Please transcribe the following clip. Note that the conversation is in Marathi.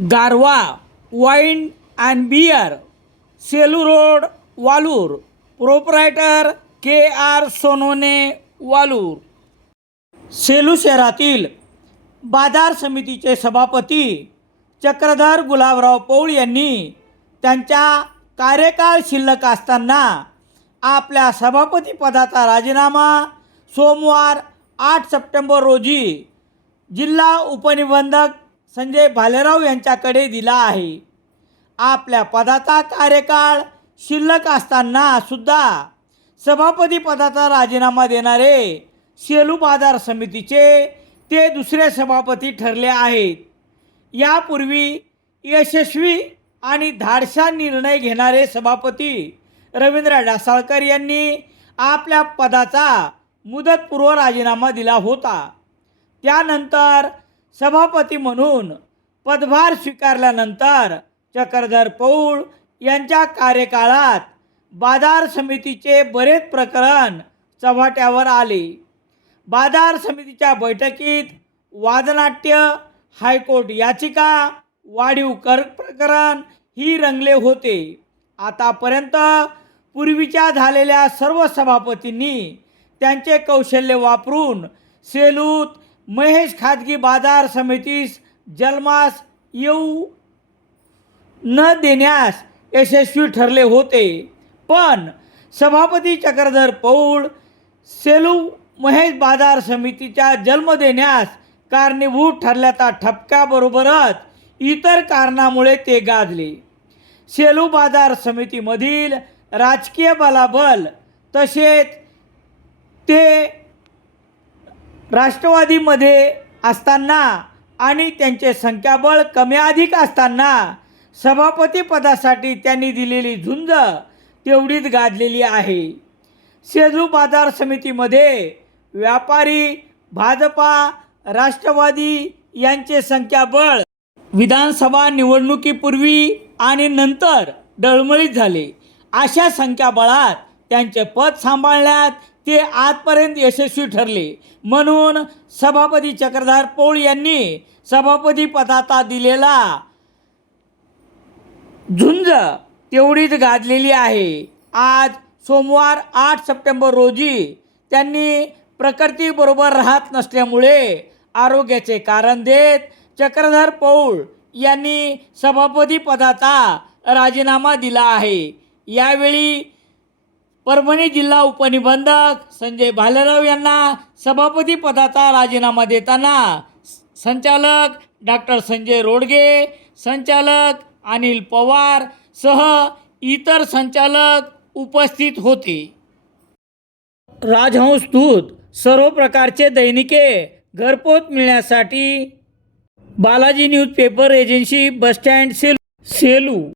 Garva wine and beer Selu road Walur. Proprietor K R Sonone Walur. Selu शहरातील बाजार समितीचे सभापती चक्रधर गुलाबराव पौळ यांनी त्यांच्या कार्यकाळ शिल्लक असताना आपल्या सभापतीपदाचा राजीनामा सोमवार आठ सप्टेंबर रोजी जिल्हा उपनिबंधक संजय भालेराव यांच्याकडे दिला आहे. आपल्या पदाचा कार्यकाळ शिल्लक असताना सुद्धा सभापती पदाचा राजीनामा देणारे सेलू बाजार समितीचे ते दुसरे सभापती ठरले आहेत. यापूर्वी यशस्वी आणि धाडसा निर्णय घेणारे सभापती रवींद्र डासाळकर यांनी आपल्या पदाचा मुदतपूर्व राजीनामा दिला होता. त्यानंतर सभापती म्हणून पदभार स्वीकारल्यानंतर चक्रधर पौळ यांच्या कार्यकाळात बाजार समितीचे बरेच प्रकरण चव्हाट्यावर आले. बाजार समितीच्या बैठकीत वादनाट्य हायकोर्ट याचिका वाढीव कर प्रकरण ही रंगले होते. आतापर्यंत पूर्वीच्या झालेल्या सर्व सभापतींनी त्यांचे कौशल्य वापरून सेलूत महेश खाजगी बाजार समितीस जन्मास येऊ न देण्यास यशस्वी ठरले होते. पण सभापती चक्रधर पौळ सेलू महेश बाजार समितीच्या जन्म देण्यास कारणीभूत ठरल्याचा ठपक्याबरोबरच इतर कारणामुळे ते गाजले. सेलू बाजार समितीमधील राजकीय बलाबल तसेच ते राष्ट्रवादीमध्ये असताना आणि त्यांचे संख्याबळ कमी अधिक असताना सभापतीपदासाठी त्यांनी दिलेली झुंज तेवढीच गाजलेली आहे. शेजू बाजार समितीमध्ये व्यापारी भाजपा राष्ट्रवादी यांचे संख्याबळ विधानसभा निवडणुकीपूर्वी आणि नंतर डळमळीत झाले. अशा संख्याबळात त्यांचे पद सांभाळण्यात ते आजपर्यंत यशस्वी ठरले. म्हणून सभापती चक्रधार पौळ यांनी सभापती पदाचा दिलेला झुंज तेवढीच गाजलेली आहे. आज सोमवार आठ सप्टेंबर रोजी त्यांनी प्रकृतीबरोबर राहत नसल्यामुळे आरोग्याचे कारण देत चक्रधर पौळ यांनी सभापती पदाचा राजीनामा दिला आहे. यावेळी परभणी जिल्हा उपनिबंधक संजय भालेराव यांना सभापती पदाचा राजीनामा देताना संचालक डॉक्टर संजय रोडगे संचालक अनिल पवार सह इतर संचालक उपस्थित होते. राजहंस सर्व प्रकारचे दैनिके घरपोच मिळण्यासाठी Balaji newspaper agency bus stand sale Selu